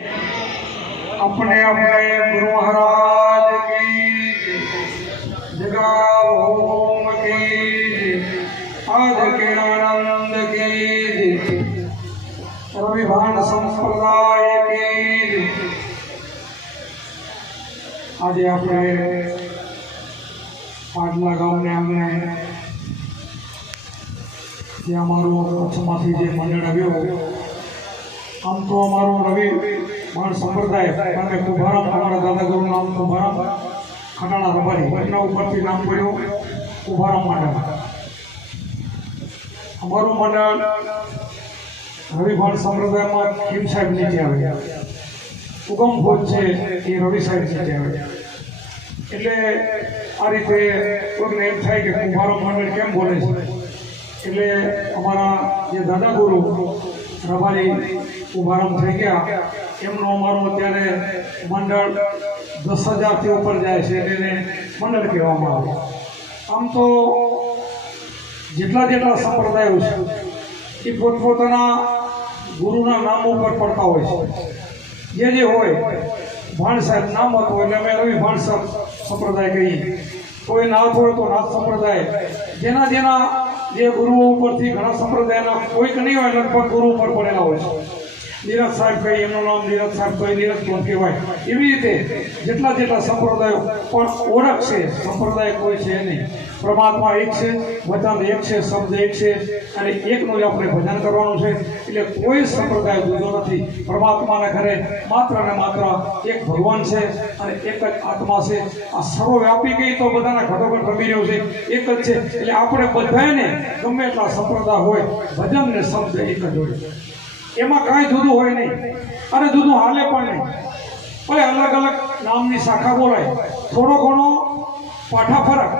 अपने अपने गुरु महाराज की जगा ओम की आज के आनंद की रविभान संप्रदाय की आज अपने पाटला गाँव ने हमने जे अमारू कच्छमाथी जे मंडळ આવ્યો आम तो अमारू रवि भाण संप्रदाय कारण के कुंभाराम हमारा दादा गुरु नाम कुंभाराम खटाणा रबारी एमना उपरथी नाम पड्યું कुंभाराम मंडळ अमारू मंडळ रवि भाण संप्रदाय में खीम साहेब नीचे आवे उगम भोज छे ए रवि साहेब नीचे आवे એટલે આ રીતે કોઈને એમ થાય કે કુંભારામ મંડળ કેમ બોલે છે એટલે અમારા જે દાદા ગુરુ રબારી કુંભારામ થઈ ગયા એમનો અમારું અત્યારે મંડળ 10,000 થી ઉપર જાય છે એટલે મંડળ કહેવામાં આવે આમ તો જેટલા જેટલા સંપ્રદાયો છે એ પોતપોતાના ગુરુના નામ ઉપર પડતા હોય છે જે હોય ભાણ સાહેબ નામ હતું એટલે અમે રવિ ભાણ સંપ્રદાય કહીએ કોઈ નાથ હોય તો નાથ સંપ્રદાય જેના જેના જે ગુરુઓ ઉપરથી ઘણા સંપ્રદાયના કોઈક નહીં હોય લગભગ ગુરુ ઉપર પડેલા હોય છે નીરજ સાહેબ કહીએ એમનું નામ નીરજ સાહેબ તો નીરજ કોણ કહેવાય એવી રીતે જેટલા જેટલા સંપ્રદાયો પણ ઓળખ છે સંપ્રદાય કોઈ છે નહીં પરમાત્મા એક છે વચન એક છે શબ્દ એક છે અને એકનું જ આપણે ભજન કરવાનું છે એટલે કોઈ સંપ્રદાય જુદો નથી પરમાત્માના ઘરે માત્ર ને માત્ર એક ભગવાન છે અને એક જ આત્મા છે આ સર્વવ્યાપી કઈ તો બધાના ઘટોઘટ રમી રહ્યું છે એક જ છે એટલે આપણે બધાને ગમે એટલા સંપ્રદાય હોય ભજન ને શબ્દ એક જ હોય એમાં કાંઈ જુદું હોય નહીં અને જુદું હાલે પણ નહીં ભલે અલગ અલગ નામની શાખા બોલાય થોડો ઘણો પાઠા ફરક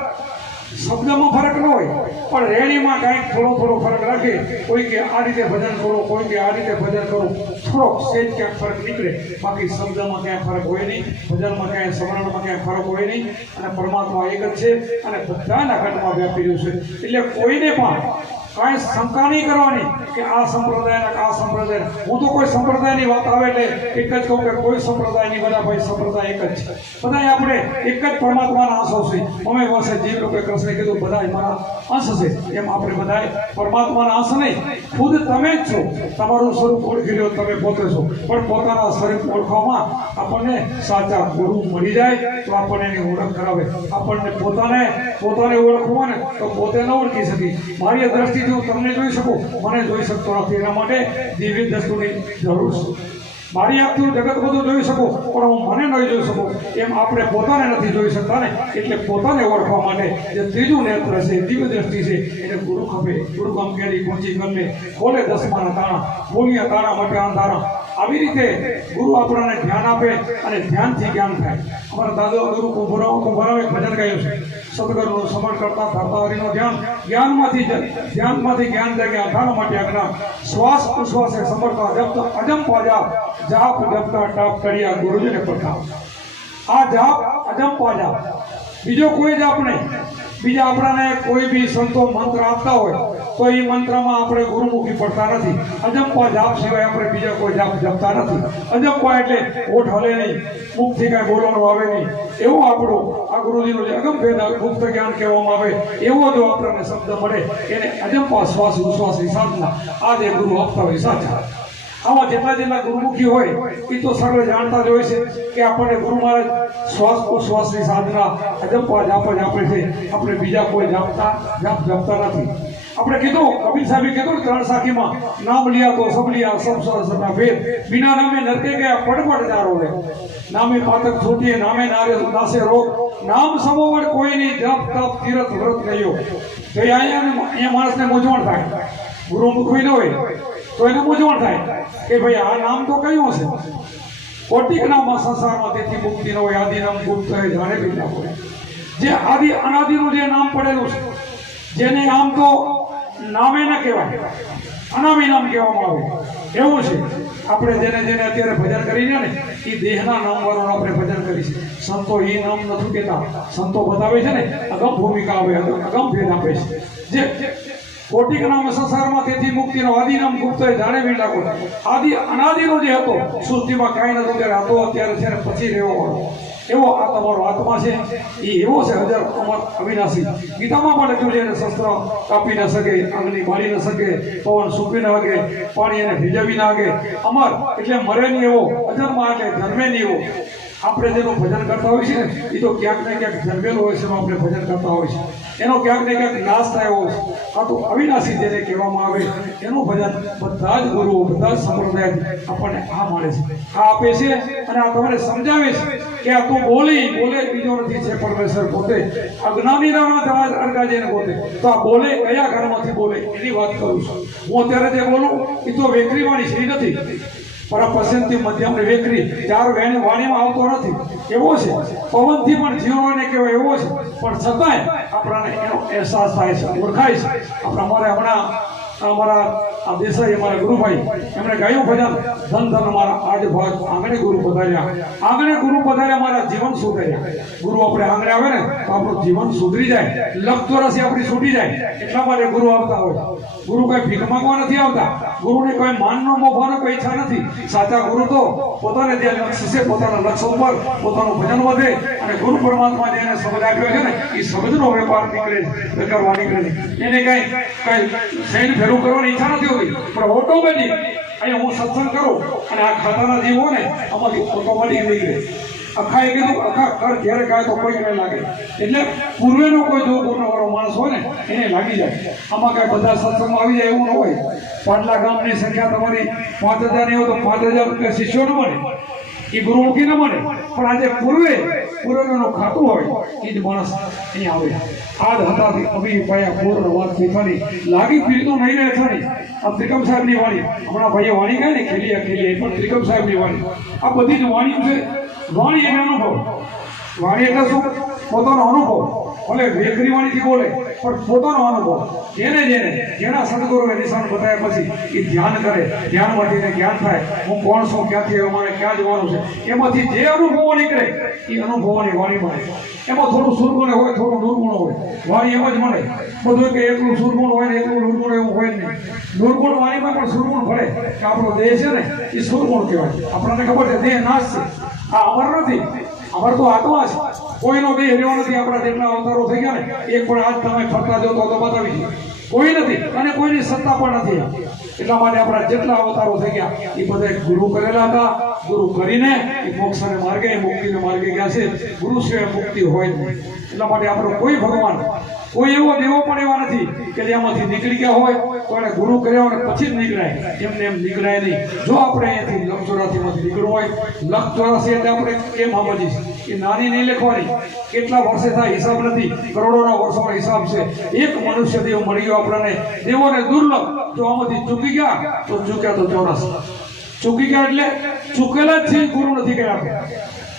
શબ્દમાં ફરક ન હોય પણ રેણીમાં કાંઈક થોડો થોડો ફરક રાખે કોઈ કે આ રીતે ભજન કરો કોઈ કે આ રીતે ભજન કરો થોડોક સેજ ક્યાંક ફરક નીકળે બાકી શબ્દમાં ક્યાંય ફરક હોય નહીં ભજનમાં ક્યાંય સ્મરણમાં ક્યાંય ફરક હોય નહીં અને પરમાત્મા એક જ છે અને બધાના ઘટમાં વ્યાપી રહ્યું છે એટલે કોઈને પણ કાંઈ શંકા નહીં કરવાની કે આ સંપ્રદાય આ સંપ્રદાય હું તો કોઈ સંપ્રદાયની વાત આવે એટલે એક જ કહું કે કોઈ સંપ્રદાયની બધા ભાઈ સંપ્રદાય એક જ છે બધા આપણે એક જ પરમાત્માના અંશ છે અમે પાસે જે લોકોએ કૃષ્ણે કીધું બધા મારા અંશ છે એમ આપણે બધા પરમાત્માના અંશ નહીં ખુદ તમે જ છો તમારું સ્વરૂપ ઓળખી લો તમે પોતે છો પણ પોતાના સ્વરૂપ ઓળખવામાં આપણને સાચા ગુરુ મળી જાય તો આપણને એની ઓળખ કરાવે આપણને પોતાને ઓળખવું હોય ને તો પોતે ન ઓળખી શકી મારી દ્રષ્ટિ હું તમને જોઈ શકું મને જોઈ શકતો નથી એના માટે દિવ્ય દ્રષ્ટિની જરૂર છે મારી આંખથી હું જગત બધું જોઈ શકું પણ હું મને નહીં જોઈ શકું એમ આપણે પોતાને નથી જોઈ શકતા ને એટલે પોતાને ઓળખવા માટે જે ત્રીજું નેત્ર છે દિવ્ય દ્રષ્ટિ છે એટલે ગુરુ ખપે ગુરુ ગમકેરી પહોંચી ગમે ખોલે દસમાના તાણા બોલિયા તાણા માટે અંધારા આવી રીતે ગુરુ આપણને ધ્યાન આપે અને ધ્યાનથી જ્ઞાન થાય અમારા દાદા ગુરુ કુંભારામે ભજન ગાયું છે સદગુરુનું સમરણ કરતા ધરતાહરિનું જ્ઞાનમાંથી જ્ઞાન જાગે અંધારા માટે અજ્ઞાન શ્વાસ ઉશ્વાસે સમરતા જપતા અજંપા જાપ જપતા ટાપ કર્યા ગુરુજીને પ્રથાપ આ જાપ અજંપા જાપ બીજો કોઈ જાપ નહીં બીજા આપણાને કોઈ બી સંતો મંત્ર આપતા હોય તો એ મંત્રમાં આપણે ગુરુમુખી પડતા નથી અજંપા જાપ સિવાય આપણે બીજા કોઈ જાપ જપતા નથી અજંપા એટલે ઓઠ હલે નહીં મુખથી કાંઈ બોલવાનું આવે નહીં એવું આપણું આ ગુરુજીનું જે અગમભેદ ગુપ્ત જ્ઞાન કહેવામાં આવે એવો જો આપણને શબ્દ મળે એને અજંપા શ્વાસ ઉશ્વાસની સાધના આ જે ગુરુ આપતા હોય સાચા આવા જેટલા જેટલા ગુરુમુખી હોય એ તો સર્વે જાણતા જ હોય છે કે આપણને ગુરુ મહારાજ શ્વાસ ઉશ્વાસની સાધના અજંપા જાપ જ આપે છે આપણે બીજા કોઈ જાપ જપતા નથી આપણે કીધું કપિલ સાહેબે કીધું ત્રણ સાખીમાં નામ લિયા તો સબ લિયા સબ સરના ભેદ બિના નામે નરકે ગયા પડપડ જારો લે નામે પાતક છૂટીએ નામે નાસે રોગ નામ સમોવડ કોઈ નહીં જપ તપ તીરથ વ્રત ગયો તો અહીંયા માણસને મૂંઝવણ થાય ગુરુમુખી ન હોય તો એને મૂંઝવણ થાય કે ભાઈ આ નામ તો કયું હશે કોટિક નામમાં સંસારમાં તેથી મુક્તિ ન હોય આદિ નામ ગુપ્ત જાણે બીજા હોય જે આદિ અનાદિનું જે નામ પડેલું છે જેને આમ તો નામે ન કહેવાય અનામી નામ કહેવામાં આવે એવું છે આપણે જેને અત્યારે ભજન કરીને ને એ દેહના નામવાળાનું આપણે ભજન કરી છે સંતો એ નામ નથી કહેતા સંતો બતાવે છે ને અગમ ભૂમિકા આવે અગમ ભેદ આપે છે જે કોટિક નામ સંસારમાં તેથી મુક્તિનો આદિ નામ ગુપ્ત જાણે બી લાગો આદિ અનાદિનો જે હતો સૃષ્ટિમાં કાંઈ નતું ત્યારે હતો અત્યારે છે ને પછી રહેવો વાળો એવો આ તમારો આત્મા છે એ એવો છે હજાર અમર અવિનાશી ગીતામાં પણ લખ્યું છે એને શસ્ત્ર કાપી ન શકે અગ્નિ બાળી ન શકે પવન સૂકવી ન શકે પાણી એને ભીજવી ના શકે અમર એટલે મરે નહીં એવો અજન્મા એટલે જન્મે નહીં એવો આપણે જેનું ભજન કરતા હોય છે ને એ તો ક્યાંક ને ક્યાંક જન્મેલો હોય છે એનું આપણે ભજન કરતા હોય છે એનો ક્યાંક ને ક્યાંક નાશ થયો હોય છે આ તો અવિનાશી જેને કહેવામાં આવે એનું ભજન બધા જ ગુરુઓ બધા જ સંપ્રદાય આપણને આ મળે છે આ આપે છે અને આ તમને સમજાવે છે કે આ તું બોલે બીજો નથી છે પરમેશ્વર પોતે અજ્ઞાની અવાજ અડકાજે ને પોતે તો આ બોલે કયા ઘરમાંથી બોલે એની વાત કરું છું હું અત્યારે જે બોલું એ તો વેકરી વાળી શ્રી નથી પર પસંદથી મધ્યમ વેકરી ચાર વાણીમાં આવતો નથી એવો છે પવનથી પણ જીવવાને કહેવાય એવો છે પણ છતાંય આપણને એનો અહેસાસ થાય છે ઓળખાય છે આપણે હમણાં અમારા આ દેસાઈ અમારા ગુરુભાઈ એમણે ગાયું ભજન ધન ધન અમારા આજ ભાગ આંગણે ગુરુ પધાર્યા મારા જીવન સુધર્યા ગુરુ આપણે આંગણે આવે ને તો આપણું જીવન સુધરી જાય લક્ષ આપણી છૂટી જાય એટલા માટે ગુરુ આવતા હોય ગુરુ કઈ ભીખ માંગવા નથી આવતા ગુરુને કોઈ માનનો મોભાનો કોઈ ઈચ્છા નથી સાચા ગુરુ તો પોતાને જે લક્ષ્ય છે પોતાના લક્ષ્ય ઉપર પોતાનું ભજન વધે અને ગુરુ પરમાત્મા જેને શબ્દ આપ્યો છે ને એ શબ્દનો વેપાર નીકળે વેપારવા નીકળે એને કઈ શૈન ફેરું કરવાની ઈચ્છા નથી હોતી પણ ઓટોમેટિક અહીંયા હું સત્સંગ કરું અને આ ખાતાના જીવો ને આમાંથી ઓટોમેટિક નીકળે અખાએ કીધું અખા કર ઘેરે ખાય તો કોઈ નહીં લાગે એટલે પૂર્વેનો કોઈ જો પૂર્ણવાળો માણસ હોય ને એને લાગી જાય આમાં કઈ બધા સત્સંગમાં આવી જાય એવું ન હોય પાટલા ગામની સંખ્યા તમારી 5000 ની હોય તો 5000 શિષ્યો ન મળે એ ગુરુમુખી ન મળે પણ આજે પૂર્વેનું ખાતું હોય એ જ માણસ અહીંયા આવે આજ હતાથી અભી પાયા પૂર્ણ વાત શીખવાની લાગી પીડતો નહીં રહે છાની આ ત્રિકમ સાહેબની વાણી હમણાં ભાઈએ વાણી કહે ને ખેલીએ પણ ત્રિકમ સાહેબની વાણી આ બધી જ વાણીઓ છે વાણી એટલે અનુભવ વાણી એટલે શું પોતાનો અનુભવ ભલે વેકરી વાણીથી બોલે પણ પોતાનો અનુભવ જેના સદગુરુએ નિશાન બતાવ્યા પછી એ ધ્યાન કરે ધ્યાનમાંથી જ્ઞાન થાય હું કોણ છું ક્યાંથી અમારે ક્યાં જવાનું છે એમાંથી જે અનુભવો નીકળે એ અનુભવોની વાણી મળે એમાં થોડું સુરગુણ હોય થોડું દુર્ગુણ હોય વાણી એમ જ મળે બધું કે એકલું સુરગુણ હોય ને એકલું દુર્ગુણ એવું હોય નહીં દુર્ગુણ વાણીમાં પણ સુરગુણ પડે કે આપણો દેહ છે ને એ સુરગુણ કહેવાય આપણને ખબર છે દેહ નાશ છે આ અમર નથી અમર તો આત્મા છે કોઈનો દેહ રહ્યો નથી આપણા જેટલા અવતારો થઈ ગયા ને એક પણ આજ તમે ફરતા જોતો તો બતાવી દો કોઈ નથી અને કોઈની સત્તા પણ નથી એટલા માટે આપણા જેટલા અવતારો થઈ ગયા એ બધા ગુરુ કરેલા હતા ગુરુ કરીને એ મોક્ષને માર્ગે મુક્તિને માર્ગે ગયા છે ગુરુ સિવાય મુક્તિ હોય નહીં એટલા માટે આપણો કોઈ ભગવાન કોઈ એવો દેવો પણ એવા નથી કે જેમાંથી નીકળી ગયા હોય તો એને ગુરુ કર્યા અને પછી જ નીકળાય એમને એમ નીકળાય નહીં જો આપણે અહીંયાથી લક્ષ 84માંથી નીકળવું હોય લક્ષ 84 એટલે આપણે કેમ સમજીશું એ નાની નહીં લખવાની કેટલા વર્ષે થાય હિસાબ નથી કરોડોના વર્ષોનો હિસાબ છે એક મનુષ્ય દેવ મળી ગયો આપણને દેવોને દુર્લભ જો આમાંથી ચૂકી ગયા તો ચૂક્યા તો 84 ચૂકી ગયા એટલે ચૂકેલા જ છે ગુરુ નથી ગયા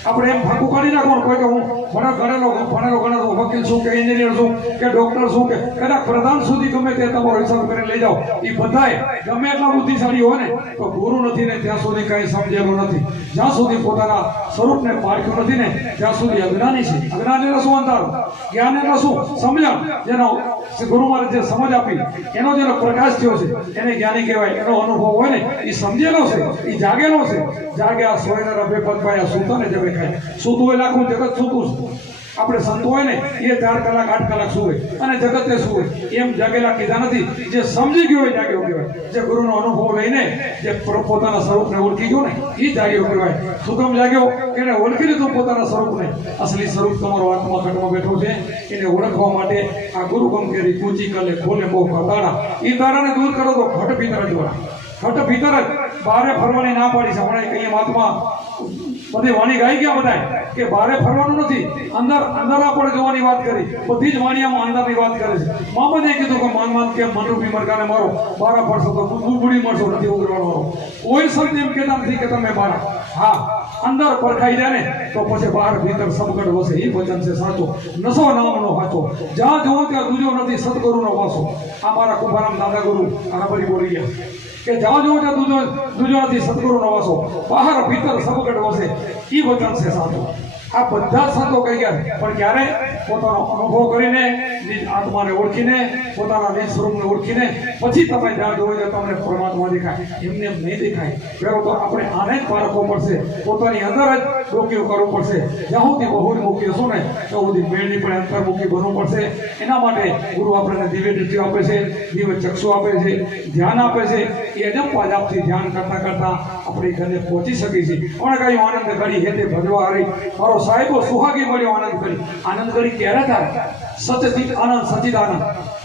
આપણે એમ ફાંકું કાઢી નાખવાનું કોઈ કે હું ભણેલો વકીલ છું કે એન્જિનિયર છું કે ડોક્ટર છું કે કદાચ પ્રધાન સુધી ગમે તે તમારો હિસાબ કરીને લઈ જાઓ એ બધાય ગમે એટલા બુદ્ધિશાળી હોય ને તો ગુરુ નથી ને ત્યાં સુધી કંઈ સમજેલું નથી જ્યાં સુધી પોતાના સ્વરૂપને પારખ્યું નથી ને ત્યાં સુધી અજ્ઞાની છે અજ્ઞાન એટલે શું અંધારું જ્ઞાન એટલે શું સમજણ જેનો ગુરુ મારે જે સમજ આપી એનો જેનો પ્રકાશ થયો છે એને જ્ઞાની કહેવાય એનો અનુભવ હોય ને એ સમજેલો છે એ જાગેલો છે જાગ્યા સોયને રબે પદભાઈ સૂતોને જમે ખાય સૂતું હોય લાખું જગત સૂતું છે આપણે સંતો હોય ને એ 4 કલાક 8 કલાક સુવે અને જગતે સુવે એમ જાગેલા કીધા નથી જે સમજી ગયો હોય જાગ્યો કહેવાય જે ગુરુનો અનુભવ લઈને જે પોતાના સ્વરૂપને ઓળખી ગયો ને એ જાગ્યો કહેવાય શું કામ જાગ્યો એને ઓળખી લીધું પોતાના સ્વરૂપને અસલી સ્વરૂપ તમારો આત્મા ઘટમાં બેઠો છે એને ઓળખવા માટે આ ગુરુ ગમકેરી કૂચી કલે ખોલે બહુ ખતાડા એ તારાને દૂર કરો તો ઘટ ભીતર જ વળા ઘટ ભીતર જ બહારે ફરવાની ના પાડી છે હમણાં કઈ મહાત્મા બધી વાણી ગાઈ ગયા બધા કે બહારે ફરવાનું નથી અંદર આપણે જોવાની વાત કરી બધી જ વાણીયામાં અંદરની વાત કરે છે મોહમ્મદે કીધું કે માન કે મનરૂપી મરઘાને મારો બારા પડશો તો બુડી મળશો નથી ઉગરવાનો કોઈ સંત એમ કહેતા નથી કે તમે બારા હા અંદર પરખાઈ જાય ને તો પછી બહાર ભીતર સબગડ વસે એ વચન છે સાચો નસો નામનો સાચો જ્યાં જોવો ત્યાં દૂજો નથી સદગુરુનો વાસો આ મારા કુંભારામ દાદા ગુરુ આરાબરી બોલી ગયા કે જ્યાં જોવો ત્યાં દૂજો નથી સદગુરુનો વાસો બહાર ભીતર સબગડ વસે એ વચન છે સાચું આ બધા સંતો કહી ગયા, પણ ક્યારે પોતાનો અનુભવ કરીને, નિજ આત્માને ઓળખીને, પોતાના નિજ સ્વરૂપને ઓળખીને પછી તમે જ્યાં જોવો તો તમને પરમાત્મા દેખાય. એમને એમ નહીં દેખાય. પહેલો તો આપણે આને જ પારખવું પડશે, પોતાની અંદર જ ડોકીઓ કરવું પડશે. જ્યાં સુધી બહુમુખી હશું ને ત્યાં સુધી મેળની પણ અંતર્મુખી બનવું પડશે. એના માટે ગુરુ આપણને દિવ્ય દૃષ્ટિ આપે છે, દિવ્ય ચક્ષુ આપે છે, ધ્યાન આપે છે. એ અજંપાજાપથી ધ્યાન કરતા કરતા આપણે ઘરે પહોંચી શકીએ છીએ. કોણે કહ્યું આનંદ ઘડી હેતે ભજવા હારી, મારો સાહેબો સુહાગી મળ્યો આનંદ ઘડી. આનંદ ઘડી ક્યારે થાય? સચિત આનંદ, સચિત આનંદ.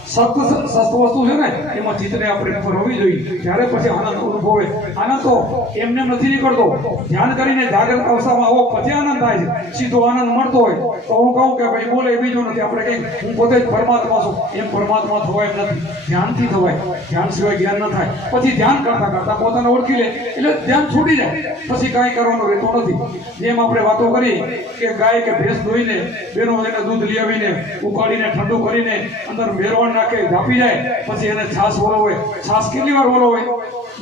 સસ્ત વસ્તુ છે ને એમાં ચિત્તને આપણે ફરવી જોઈએ, ત્યારે પછી આનંદ અનુભવે. આનંદ તો એમને નથી નીકળતો, ધ્યાન કરીને જાગૃત અવસ્થામાં આવો પછી આનંદ થાય છે. સીધો આનંદ મળતો હોય તો હું કહું કે ભાઈ બોલે એ બીજું નથી, આપણે કહીએ હું પોતે જ પરમાત્મા છું, એમ પરમાત્મા થવાય એમ નથી. ધ્યાનથી થવાય, ધ્યાન સિવાય જ્ઞાન ન થાય. પછી ધ્યાન કરતા કરતા પોતાને ઓળખી લે એટલે ધ્યાન છૂટી જાય, પછી કાંઈ કરવાનું રહેતું નથી. જેમ આપણે વાતો કરી કે ગાય કે ભેંસ ધોઈને બેનો એને દૂધ લઈ આવીને ઉકાળીને ઠંડુ કરીને અંદર મેરવણ નાખે, ઝાપી જાય, પછી એને છાશ વળોવે. છાશ કેટલી વાર વળોવે?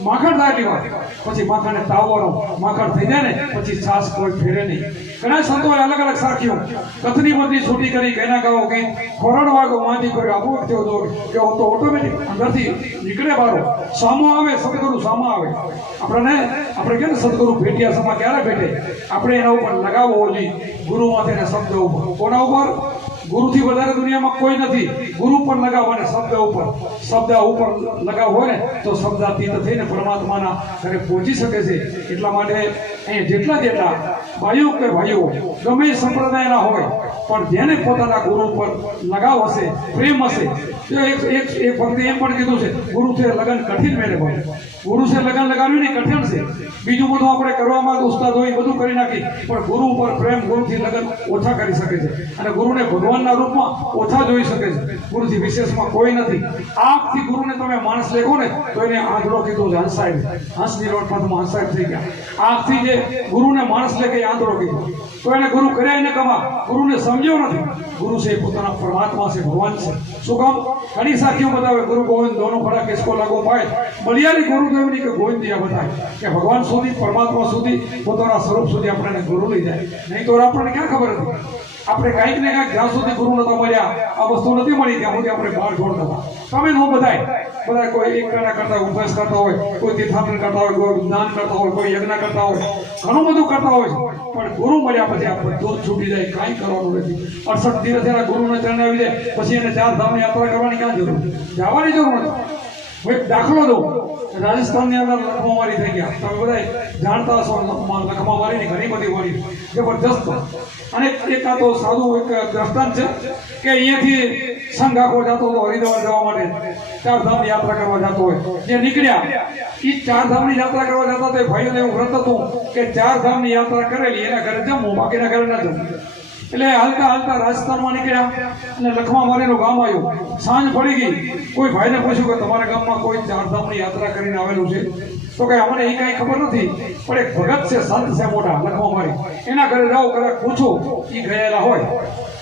માખણ થાય એટલી વાર. પછી માખણને તાવવાનો માખણ થઈ જાય ને પછી છાશ કોઈ ફેરે નહીં. ઘણા સંતોએ અલગ અલગ સાખ્યું. કથની બધી છૂટી કરી કૈના ગાવો ગીત, ખોરણ વાગો માંથી કર્યો આપો થયો દોર, કે તો ઓટોમેટિક અંદરથી નીકળે બારો. સામો આવે સદગુરુ, સામો આવે. આપણે કે ને સદગુરુ ભેટ્યા સમા ક્યારે ભેટે? આપણે એના ઉપર લગાવવો જોઈએ, ગુરુ માથે શબ્દ ઉપર. કોના ઉપર? ગુરુથી વધારે દુનિયામાં કોઈ નથી. ગુરુ પર લગાવવાને શબ્દ ઉપર લગાવ હોય ને તો શબ્દાતીત થઈને પરમાત્માના ઘરે પહોંચી શકે છે. એટલા માટે અહીંયા જેટલા ભાઈઓ ગમે સંપ્રદાયના હોય, પણ જેને પોતાના ગુરુ પર લગાવ હશે, પ્રેમ હશે, એક ભક્તિ એમ પણ કીધું છે ગુરુ છે લગન કઠિન મેરે ભાઈ. ગુરુ છે લગન લગાવ્યું ને કઠિન છે. બીજું બધું આપણે કરવામાં ઉસ્તાદ હોય બધું કરી નાખી, પણ ગુરુ ઉપર પ્રેમ, ગુરુથી લગન ઓછા કરી શકે છે. અને ગુરુને ભગવાનના રૂપમાં ઓછા જોઈ શકે છે. ગુરુથી વિશેષમાં કોઈ નથી. આંખથી ગુરુને તમે માણસ લેખો ને તો એને આંધળો કીધું છે. હંસની રોટમાં હંસાહેબ થઈ ગયા. આંખથી જે ગુરુને માણસ લેખે આંધળો કીધું તો એને ગુરુ કર્યા એને કમા. ગુરુને સમજ્યો નથી. ગુરુ છે પોતાના પરમાત્મા છે, ભગવાન છે. શું કામ? ઘણી સાખીઓ બતાવે ગુરુ ગોવિંદ દોનો ખડા કિસકો લાગો પાય. બલિયારી ગુરુદેવની કે ગોવિંદ દિયા બતાવે કે ભગવાન સુધી, પરમાત્મા સુધી, પોતાના સ્વરૂપ સુધી આપણને ગુરુ લઈ જાય. નહીં તો આપણને ક્યાં ખબર હતી? આપણે કાંઈક ને કાંઈક જ્યાં સુધી ગુરુ નતા મળ્યા, આ વસ્તુ નથી મળી, ત્યાં સુધી આપણે બહાર છોડતા હતા. તમે નો બધા કોઈ એકતાના કરતા હોય, ઉપવાસ કરતા હોય, કોઈ તીર્થાટન કરતા હોય, કોઈ જ્ઞાન કરતા હોય, કોઈ યજ્ઞ કરતા હોય, ઘણું બધું કરતા હોય છે. પણ ગુરુ મળ્યા પછી આ બધું છૂટી જાય, કાંઈ કરવાનું નથી. 68 દિવસ એના ગુરુને ચરણે આવી જાય પછી એને 4 ધામની યાત્રા કરવાની ક્યાં જરૂર? જવાની જરૂર નથી. એક દાખલો દઉં. રાજસ્થાનની અંદર લખમાવારી થઈ ગયા. તમે બધા જાણતા હશો લખમાવારીની ઘણી બધી વારી જબરજસ્ત. અને એક આ તો સાદું એક દ્રષ્ટાંત છે કે અહીંયાથી સંઘ આખો જતો હતો હરિદ્વાર જવા માટે, 4 ધામની યાત્રા કરવા જતો હોય. જે નીકળ્યા એ 4 ધામની યાત્રા કરવા જતા તો ભાઈઓને એવું વ્રત હતું કે 4 ધામની યાત્રા કરેલી એના ઘરે જમવું, બાકીના ઘરે ના જમવું. એટલે હાલતા રાજસ્થાનમાં નીકળ્યા અને લખમાવારીનું ગામ આવ્યું. સાંજ પડી ગઈ. કોઈ ભાઈને પૂછ્યું કે તમારા ગામમાં કોઈ 4 ધામની યાત્રા કરીને આવેલું છે? તો કે અમને એ કાંઈ ખબર નથી, પણ એક ભગત છે, સંત છે મોટા લખમાવારી, એના ઘરે જાઓ, કદાચ પૂછો એ ગયેલા હોય.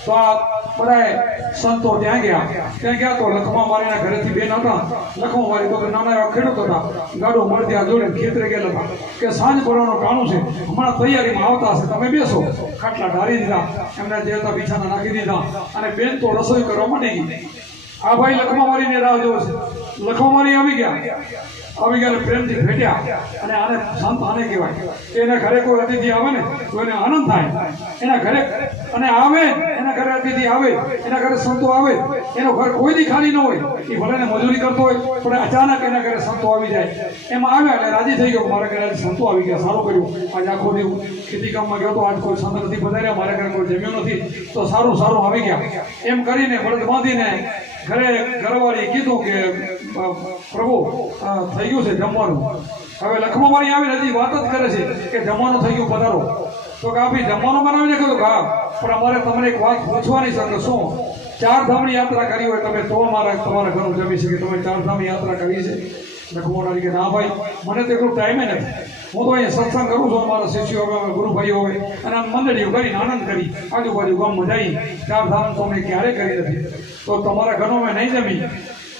તો આ બધા સંતો ત્યાં ગયા તો લખમાવારીના ઘરેથી બેન હતા. લખમાવારી તો નાના એવા ખેડૂત હતા, ગાડું મળતી જોડે ખેતરે ગયેલા હતા કે સાંજ પડવાનું ટાણું છે, હમણાં તૈયારીમાં આવતા હશે, તમે બેસો. ખાટલા ઢાળી દીધા, એમને જે હતા બિછાના નાખી દીધા અને બેન તો રસોઈ કરવા માંડી ગઈ. આ ભાઈ લખમાવારીને રાહ જોવે છે. લખમાવારી આવી ગયા પ્રેમથી ભેટ્યા. અને આને સંત આને કહેવાય. એના ઘરે કોઈ અતિથિ આવે ને તો એને આનંદ થાય. એના ઘરે અને આવે, એના ઘરે અતિથિ આવે, એના ઘરે સંતો આવે, એનું ઘર કોઈ દી ખાલી ન હોય. એ ભલે ને મજૂરી કરતો હોય પણ અચાનક એના ઘરે સંતો આવી જાય. એમાં આવ્યા એટલે રાજી થઈ ગયો, મારા ઘરે આજે સંતો આવી ગયા, સારું કર્યું. આજે આખો દિવસ ખેતી કામમાં ગયો તો આજ કોઈ સંત નથી પધાર્યા, મારા ઘરે કોઈ જમ્યું નથી, તો સારું આવી ગયા. એમ કરીને બળદ બાંધીને ઘરવાળીએ કીધું કે પ્રભુ થઈ ગયું છે જમવાનું. હવે લખમાવારી આવીને હજી વાત જ કરે છે કે જમવાનું થઈ ગયું, પધારો. તો કે ભાઈ જમવાનું બનાવીને કહ્યું કે હા, પણ અમારે તમને એક વાત પૂછવાની છે કે શું 4 ધામની યાત્રા કરી હોય તમે તો તમારા ઘરનું જમી શકે? તમે 4 ધામની યાત્રા કરી છે? લખમાવારી કે ના ભાઈ, મને તો એટલું ટાઈમે નથી. હું તો અહીંયા સત્સંગ કરું છું, મારા શિષ્યો હવે, ગુરુભાઈઓ હોય, અને મંડળીઓ કરીને આનંદ કરી, આજુબાજુ ગામમાં જઈ 4 ધામ તો મેં ક્યારે કરી નથી. તો તમારા ઘરનો મેં નહીં જમી,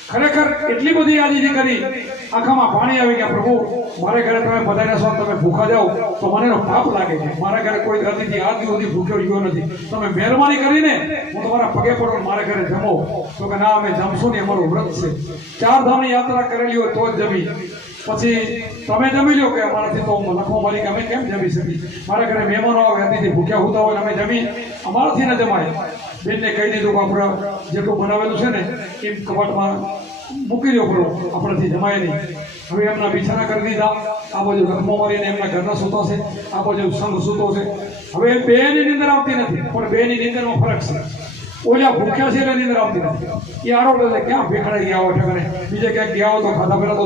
ખરેખર એટલી બધી યાદી કરી, આંખામાં પાણી આવી ગયા. પ્રભુ, મારે ઘરે તમે પધાર્યા છો, તમે ભૂખા જાઓ તો મને એનો પાપ લાગે છે. મારા ઘરે કોઈ અતિથિ આજ સુધી ભૂખ્યો ગયો નથી. તમે મહેરબાની કરીને હું તમારા પગે પડો, મારા ઘરે જમો. તો કે ના, અમે જમશું ને, અમારું વ્રત છે. 4 ધામની યાત્રા કરેલી હોય તો જ જમી. પછી તમે જમી લો કે અમારાથી તો લખો મારી કે અમે કેમ જમી શકીએ? મારા ઘરે મહેમાનો આવે, અતિથિ ભૂખ્યા હોતા હોય, અમે જમી, અમારાથી ન જમાય. બેનને કહી દીધું કે આપણે જેટલું બનાવેલું છે ને એ કબાટમાં મૂકી દો, કરો, આપણાથી જમાય નહીં. હવે એમના બિછાના કરી દીધા. આ બાજુ લખમો મારીને એમના ઘરના સૂતો છે, આ બાજુ સંઘ સૂતો છે. હવે બેની નીંદર આવતી નથી, પણ બેની નીંદરમાં ફરક છે. ઓલા ભૂખ્યા છે એટલે નીંદર આવતી નથી. એ આરોગ્ય છે, ક્યાં ભેખડાઈ ગયા હોય ઠેકાણે, બીજે ક્યાંક ગયા હોય તો ખાધા પેલા તો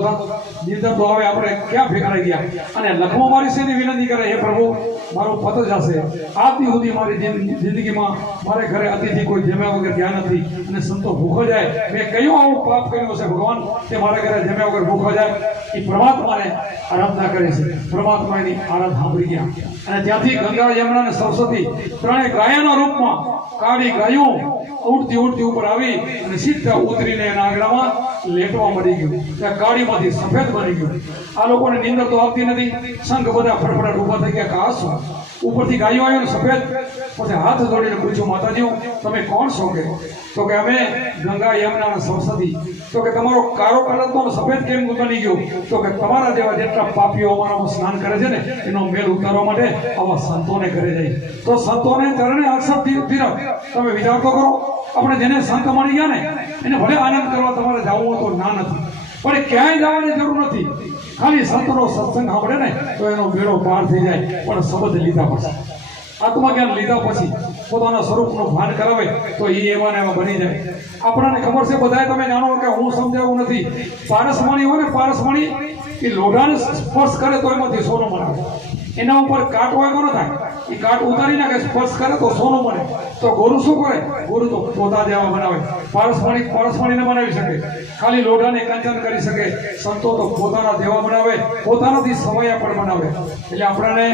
નીંદર તો આવે, આપણે ક્યાં ભેખડાઈ ગયા. અને લખમો મારી છે વિનંતી કરે, હે પ્રભુ, મારો પત જશે. આજથી સુધી મારી જિંદગીમાં મારે ઘરે અતિથિ કોઈ જમ્યા વગર ગયા નથી, અને સંતો ભૂખો જાય. મેં કયું આવું પાપ કર્યું છે ભગવાન તે મારા ઘરે જમ્યા વગર ભૂખો જાય? એ પરમાત્માને આરાધના કરે છે. પરમાત્મા એની આરાધ સાંભળી ગયા, અને ત્યાંથી ગંગા, યમુના અને સરસ્વતી ત્રણેય ગાયના રૂપમાં કાળી ગાયો ઉડતી ઉડતી ઉપર આવી અને સીધા ઉતરીને એના આંગણામાં લેટવા મળી ગયું. ત્યાં કાળીમાંથી સફેદ બની ગયું. આ લોકોને નીંદર તો આવતી નથી. સંઘ બધા ફડફડાટ ઉભા થઈ ગયા કે આ શું? ઉપરથી ગાયો આવ્યો ને સફેદ. પછી હાથ જોડીને પૂછ્યું, માતાજી તમે કોણ છો? કે તો કે અમે ગંગા, યમુના અને સરસ્વતી. તો કે તમારો કાળો કલર તો સફેદ કેમ બની ગયો? તો કે તમારા જેવા જેટલા પાપીઓ અમારામાં સ્નાન કરે છે ને, એનો મેલ ઉતારવા માટે આવા સંતોને ઘરે જાય. તો સંતોને ચરણે અક્ષર તીરક. તમે વિચાર તો કરો, આપણે જેને સંત મળી ગયા ને એને ભલે આનંદ કરવા તમારે જવું હોય તો ના નથી, પણ ક્યાંય જવાની જરૂર નથી. ખાલી સંતનો સત્સંગ સાંભળે ને તો એનો બેડો પાર થઈ જાય. પણ શબ્દ લીધા પછી, આત્મજ્ઞાન લીધા પછી પોતાના સ્વરૂપનું ભાન કરાવે તો એ એવા ને એવા બની જાય. આપણને ખબર છે, બધાએ તમે જાણો કે હું સમજાવું નથી. પારસમણી હોય ને, પારસમણી એ લોઢાને સ્પર્શ કરે તો એમાંથી સોનું મળે. એના ઉપર કાટ હોય તો ન થાય. એ કાટ ઉતારી નાખે, સ્પર્શ કરે તો સોનું મળે. તો ગુરુ શું કરે? ગુરુ તો પોતા જેવા બનાવે. પારસમણીને બનાવી શકે, ખાલી લોઢાને કંચન કરી શકે. સંતો તો પોતાના જેવા બનાવે, પોતાનાથી સવાયા પણ બનાવે. એટલે આપણને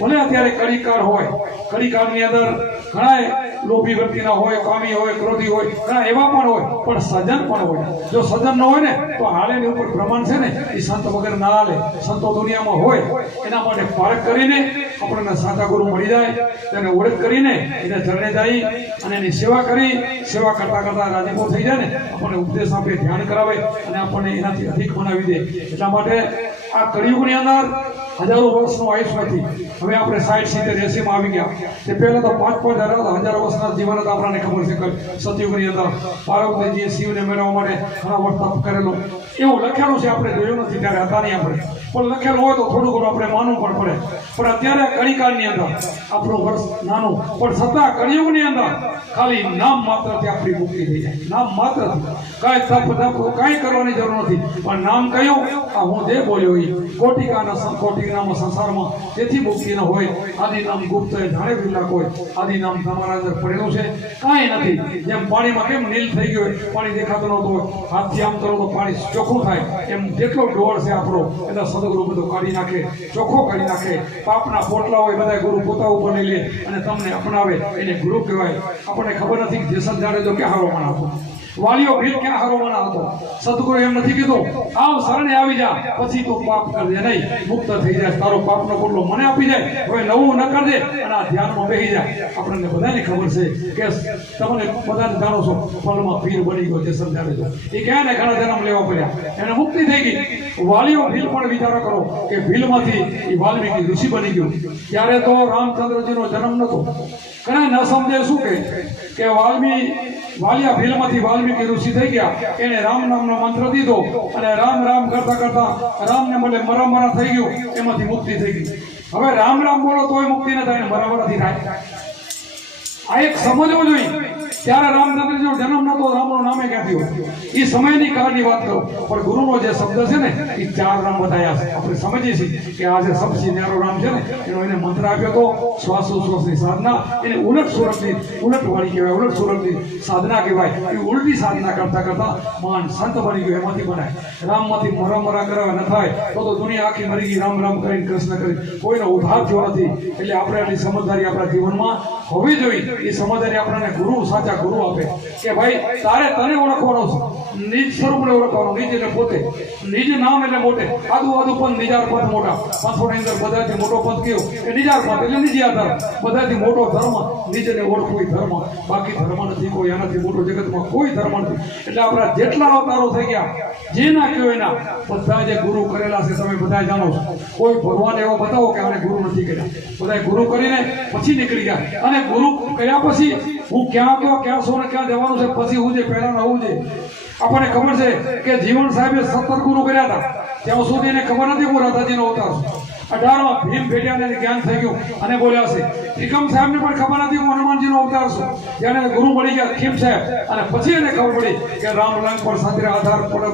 ભલે અત્યારે કડીકાળ હોય, કડીકાળની અંદર ઘણા લોભી વ્યક્તિના હોય, કામી હોય, ક્રોધી હોય, ઘણા એવા પણ હોય, પણ સજ્જન પણ હોય. જો સજ્જન ન હોય ને તો હાલેની ઉપર પ્રમાણ છે ને એ સંત વગર ના હાલે. સંતો દુનિયામાં હોય, એના માટે પારખ કરીને આપણને સાચા ગુરુ મળી જાય, તેને ઓળખ કરીને એને ચરણે જઈ અને એની સેવા કરી, સેવા કરતા કરતા રાજીપો થઈ જાય ને, આપણને ઉપદેશ આપે, ધ્યાન કરાવે અને આપણને એનાથી અધિક બનાવી દે. એટલા માટે આ કળિયુગની અંદર હજારો વર્ષનું આયુષ્ય નથી. હવે આપણે 60, 70, 80 આવી ગયા. તે પહેલા તો 5-5 હજાર વર્ષના જીવન હતા. આપણને ખબર છે કે સતયુગની અંદર પાર્વતીજીએ શિવને મેળવવા માટે ઘણા વર્ષ તપ કરેલો એવું લખેલું છે. આપણે જોયું નથી ત્યારે, હતા નહીં આપણે, પણ લખેલું હોય તો થોડું ઘણું આપણે માનવું પણ પડે. પણ અત્યારે કળીકાળની અંદર આપણું વર્ષ નાનું, પણ છતાં કળિયુગની અંદર ખાલી નામ માત્રથી આપણી મુક્તિ થઈ જાય. નામ માત્રથી કાંઈ તપ કાંઈ કરવાની જરૂર નથી. પણ નામ કયું? આ હું જે બોલ્યો એ કોટિકાના સંસારમાં તેથી મુક્તિ ન હોય. આદિ નામ ગુપ્ત જાણે વિલાક હોય. આદિ નામ તમારા અંદર પડેલું છે, કાંઈ નથી. જેમ પાણીમાં કેમ નીલ થઈ ગયો, પાણી દેખાતું નહોતું હોય, હાથથી આમ કરો તો પાણી ચોખ્ખું થાય, એમ જેટલો ડોળ છે આપણો એટલે સદગુરુ બધું કાઢી નાખે, ચોખ્ખો કરી નાખે. પાપના પોટલા હોય બધા ગુરુ પોતા ઉપર લઈ લે અને તમને અપનાવે, એને ગુરુ કહેવાય. આપણને ખબર નથી કે જેસલ જાડેજો ક્યાં હારો માણસ હતો, વાલીઓ ભીલ ક્યાં હારો માણસ હતો. સદગુરુ એમ નથી કીધું આવ શરણે આવી જા, પછી તો પાપ કરજે નહીં, મુક્ત થઈ જાય. તારો પાપનો પોટલો મને આપી જાય, હવે નવું ન કરજે અને આ ધ્યાનમાં બેસી જાય. આપણને બધાને ખબર છે કે તમને બધાને જાણો છો, ફળમાં પીર બની ગયો જેસલ જાડેજો. એ ક્યાં ને ઘણા જન્મ લેવા પડ્યા, એને મુક્તિ થઈ ગઈ. વાલીઓ ભીલ પણ વિચારો કરો કે ભીલમાંથી એ વાલ્મીકી ઋષિ બની ગયો. ત્યારે તો રામચંદ્રજીનો જન્મ નહોતો. ઘણા ન સમજે શું કે વાલિયા ભીલમાંથી વાલ્મીકી ઋષિ થઈ ગયા. એને રામ નામનો મંત્ર દીધો અને રામ રામ કરતા કરતા રામને મળે મરા થઈ ગયું, એમાંથી મુક્તિ થઈ ગઈ. હવે રામ રામ બોલો તોય મુક્તિ ન થાય, મરામરાથી થાય. આ એક સમજવું જોઈએ. ત્યારે રામચંદ્રજીનો જન્મ નતો, રામનું નામે ક્યાંથી હોય? એ સમયની કાળની વાત કરો. પણ ગુરુનો જે શબ્દ છે ને એ 4 રામ બતાવ્યા છે. આપણે સમજીએ છીએ કે આ જે સબથી ન્યારો રામ છે ને એનો એને મંત્ર આપ્યો તો શ્વાસોશ્વાસની સાધના. એને ઉલટ વાળી કહેવાય, ઉલટ સુરતની સાધના કહેવાય. એ ઉલટી સાધના કરતા કરતા માન સંત બની ગયો. એમાંથી બનાય. રામમાંથી મરા કરવા ન થાય તો દુનિયા આખી મરી ગઈ. રામ રામ કરીને કૃષ્ણ કરી કોઈનો ઉદ્ધાર થયો નથી. એટલે આપણે આટલી સમજદારી આપણા જીવનમાં હોવી જોઈએ. એ સમજદારી આપણને ગુરુ સાથે સાચા ગુરુ આપે કે ભાઈ તારે તને ઓળખવાનો છે, નિજ સ્વરૂપને ઓળખવાનો, નિજ એટલે પોતે, નિજ નામ એટલે મોટે, આદુ પંથ નિજાર પંથ મોટા, પંથોની અંદર બધાથી મોટો પંથ કયો એ નિજાર પંથ એટલે નિજિયા ધર્મ, બધાથી મોટો ધર્મ નિજને ઓળખવું ધર્મ, બાકી ધર્મ નથી કોઈ, એનાથી મોટો જગતમાં કોઈ ધર્મ નથી. એટલે આપણા જેટલા અવતારો થઈ ગયા જેના કયો એના બધા જે ગુરુ કરેલા છે તમે બધા જાણો છો. કોઈ ભગવાન એવો બતાવો કે આને ગુરુ નથી કર્યા, બધા ગુરુ કરીને પછી નીકળી ગયા. અને ગુરુ કર્યા પછી હું ક્યાં ગયો, ક્યાં શું ને ક્યાં જવાનું છે, પછી હું જે પહેલા હોવું છે. આપણને ખબર છે કે જીવન સાહેબે 17 ગુરુ કર્યા હતા, ત્યાં સુધી એને ખબર નથી હું રાધાજીનો અવતાર છું. 18માં ભીમ ભેટ્યા ને જ્ઞાન થઈ ગયું અને બોલ્યા છે. ત્રિકમ સાહેબને પણ ખબર નથી હું હનુમાનજીનો અવતાર છું. જ્યારે ગુરુ મળી ગયા ખીમ સાહેબ, અને પછી એને ખબર પડી કે રામ લંગ પર સાથે આધાર પડે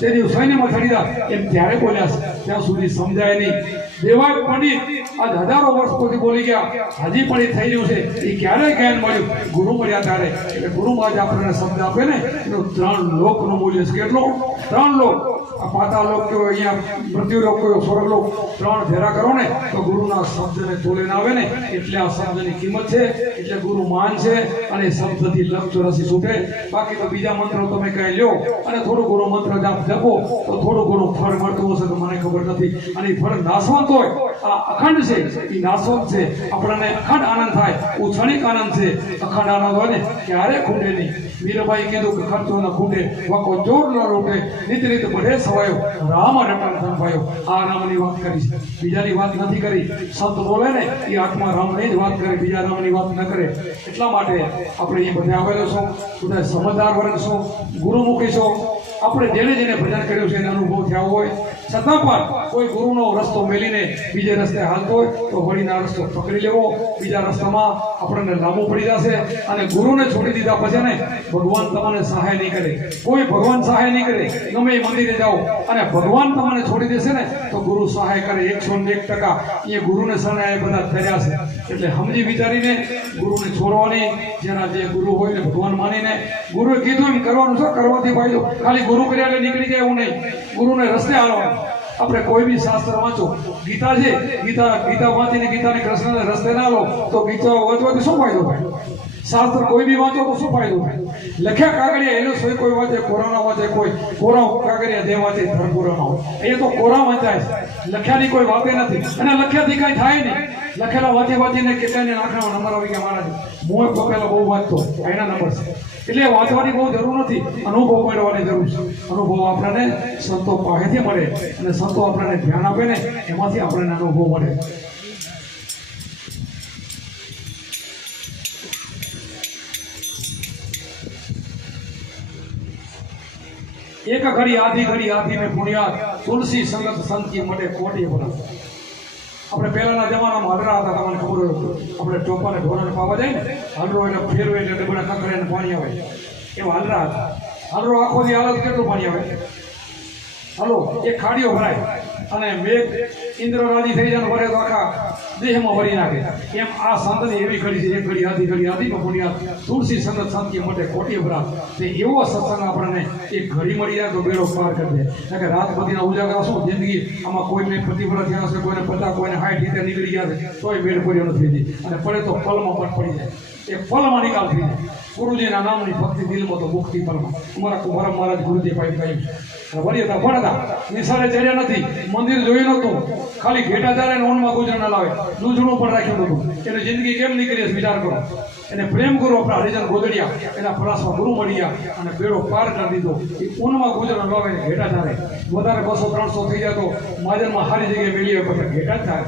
તે દિવસ સૈન્યમાં ચડી ગયા એમ ત્યારે બોલ્યા છે. ત્યાં સુધી સમજાય નહીં. દેવાય પંડિત આજ હજારો વર્ષ પછી બોલી ગયા, હજી પણ એ થઈ રહ્યું છે. એ ક્યારે જ્ઞાન મળ્યું? ગુરુ મળ્યા ત્યારે. એટલે ગુરુમાં જ આપણને શબ્દ આપે ને એનું 3 લોકનું મૂલ્ય છે. કેટલો? 3 લોક. આ પાતાળ લોક કયો, અહીંયા મૃત્યુલોક કયો, સ્વર્ગલોક, 3 ફેરા કરો ને તો ગુરુના શબ્દને તોલીને આવે ને એટલે આ શબ્દની કિંમત છે, એટલે ગુરુ માન છે. અને શબ્દથી લક્ષ રસી છૂટે. બાકી તો બીજા મંત્રો તમે કઈ લ્યો અને થોડું ઘણું મંત્ર જાપ જપો તો થોડું ઘણું ફળ મળતું હશે તો મને ખબર નથી. અને એ ફળ નાશવંત હોય, આ અખંડ છે, એ નાશવંત છે. આપણને અખંડ આનંદ થાય, ઉછણિક આનંદ છે. અખંડ આનંદ હોય ને ક્યારે ખૂટે નહીં. મીરાબાઈ કીધું કે ખર્ચો ન ખૂટે, વાકો ચોર ન રોટે, નીત રીત બધે સવાયો, રામ રટન ધનભાયો. આ રામની વાત કરી છે, બીજાની વાત નથી કરી. સંત બોલે ને એ આત્મા રામની જ વાત કરે, બીજા રામની વાત ન કરે. એટલા માટે આપણે એ બધા આવેલો છો, બધા સમજદાર વર્ગ છો, ગુરુમુખી છો. આપણે જેને જેને ભજન કર્યું છે એને અનુભવ થયા હોય છતાં પણ કોઈ ગુરુનો રસ્તો મેલીને બીજે રસ્તે હાલતો હોય તો વળીના રસ્તો પકડી લેવો. બીજા રસ્તામાં આપણને લાંબુ પડી જશે. અને ગુરુને છોડી દીધા પછી ને ભગવાન તમને સહાય નહીં કરે, કોઈ ભગવાન સહાય નહીં કરે. ગમે એ મંદિરે જાઓ અને ભગવાન તમને છોડી દેશે ને તો ગુરુ સહાય કરે 101%. એ ગુરુને શરણે બધા ધર્યા છે. એટલે સમજી વિચારીને ગુરુને છોડવાની, જેના જે ગુરુ હોય ને ભગવાન માનીને ગુરુએ કીધું એમ કરવાનું છે. કરવાથી ફાયદો. ખાલી ગુરુ કર્યા એટલે નીકળી જાય એવું નહીં, ગુરુને રસ્તે હાલવાનું. આપણે કોઈ બી શાસ્ત્ર વાંચો, ગીતા છે, ગીતા વાંચીને ગીતાને કૃષ્ણને રસ્તે ના લો તો ગીતા વાંચવાથી શું ફાયદો થાય? શાસ્ત્ર કોઈ બી વાંચો તો શું ફાયદો થાય? લખ્યા કાગળિયા એનો સોય કોઈ વાંચે, કોરાના વાંચે, કોઈ કોરા કાગળિયા જે વાંચે ધર્મ પૂરાના હોય. અહીંયા તો કોરા વાંચાય છે, લખ્યાની કોઈ વાતે નથી. અને લખ્યાથી કાંઈ થાય નહીં. લખેલા વાંચીને કેટલાને નાખણા નંબર આવી ગયા મારા. હું તો પહેલા બહુ વાંચતો, એના નંબર છે. એટલે વાંચવાની બહુ જરૂર નથી, અનુભવ મેળવવાની જરૂર છે. અનુભવ આપણને સંતો પાસેથી મળે અને સંતો આપણને ધ્યાન આપે ને એમાંથી આપણને અનુભવ મળે. એક ઘડી આધી મેં પુણ્યાત, તુલસી સંગત સંત કી મટે કોટી ભલા. આપણે પહેલાના જમાનામાં હલરા હતા, તમને ખબર હોય. આપણે ચોપાને ઢોરાને પાવા જાય ને હલરો એને ફેરવે એટલે બધા કાંકરે ને પાણી આવે, એવા હલરા હતા. હલરો આખો દી હાલત કેટલું પાણી આવે? હલો, એક ખાડીઓ ભરાય અને મેઘ ઇન્દ્ર રાજી થઈ જાય ભરે તો આખા દેહમાં ભરી નાખે. એમ આ સંતની એવી ઘડી છે. એક ઘડી આધી પુણ્યાત, તુલસી સંગત સંત કી મટે કોટી ભલા. તે એવો સત્સંગ આપણને એક ઘડી મળી જાય તો બેડો પાર કરી દે. કારણ કે રાત બધીના ઉજાગરા શું જિંદગી આમાં કોઈને પ્રતિફળ થયા હશે, કોઈને 50, કોઈને 60 રીતે નીકળી ગયા છે તોય બેડ પૂરી નથી થઈ. અને પડે તો ફલમાં પણ પડી જાય, એ ફલમાં નિકાલ થઈ જાય. ગુરુજીના નામની ભક્તિ દિલમાં તો મુક્તિ ફલમાં. અમારા કુંભારામ મહારાજ ગુરુજી પાસે કહ્યું વળી હતા, પણ હતા, નિશાળે ચડ્યા નથી, મંદિર જોયું નહોતું, ખાલી ઘેટા ચાલે ને ઓનમાં ગુજરાન લાવે, દૂધણું પણ રાખ્યું નહોતું. એની જિંદગી કેમ નીકળી હશે વિચાર કરો. એને પ્રેમ કરો, આપણા હરિજન ગોદડિયા એના પ્રવાસમાં ગુરુ મળ્યા અને બેડો પાર કરી દીધો. એ ઊનમાં ગુજરાન લાવે ને ઘેટા ચાલે. વધારે 200-300 થઈ જાય તો માજનમાં સારી જગ્યાએ મેળવી પછી ઘેટા જ થાય.